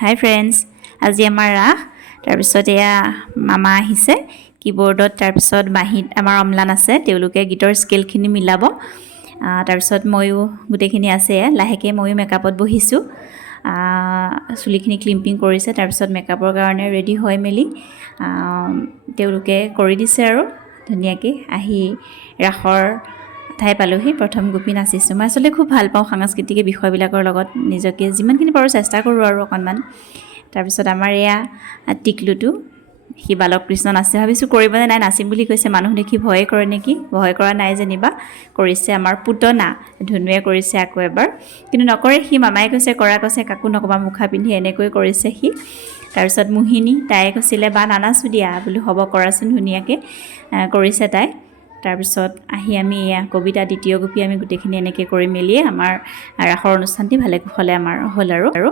হাই friends, আজি আমাৰ ৰাস। তাৰপিছত এয়া মামা আহিছে কীবৰ্ডত, তাৰপিছত মাহীত আমাৰ অম্লান আছে, তেওঁলোকে গীতৰ স্কেলখিনি মিলাব। তাৰপিছত ময়ো গোটেইখিনি আছে, লাহেকৈ ময়ো মেকআপত বহিছোঁ। চুলিখিনি ক্লিম্পিং কৰিছে, তাৰপিছত মেকআপৰ কাৰণে ৰেডি হৈ মেলি তেওঁলোকে কৰি দিছে আৰু ধুনীয়াকৈ। আহি ৰাসৰ ঠাই পালোহি, প্ৰথম গোপী নাচিছোঁ। মই আচলতে খুব ভাল পাওঁ সাংস্কৃতিক বিষয়বিলাকৰ লগত নিজকে যিমানখিনি পাৰোঁ চেষ্টা কৰোঁ আৰু অকণমান। তাৰপিছত আমাৰ এয়া টিকলুটো, সি বালকৃষ্ণ নাচে। ভাবিছোঁ কৰিবনে নাই, নাচিম বুলি কৈছে। মানুহ দেখি ভয়ে কৰে নেকি, ভয় কৰা নাই যেনিবা। কৰিছে আমাৰ পুতনা ধুনুৱে কৰিছে আকৌ এবাৰ, কিন্তু নকৰে সি। মামাই কৈছে কৰা, কৈছে কাকো নক'বা মুখা পিন্ধি, এনেকৈ কৰিছে সি। তাৰপিছত মোহিনী, তাই কৈছিলে বা নানাচোঁ দিয়া, বোলো হ'ব কৰাচোন, ধুনীয়াকৈ কৰিছে তাই। তাৰপিছত আহি আমি এয়া কবিতা দ্বিতীয় গোপী আমি গোটেইখিনি এনেকৈ কৰি মেলিয়ে আমাৰ ৰাসৰ অনুষ্ঠানটি ভালে কুশলে আমাৰ হ'ল আৰু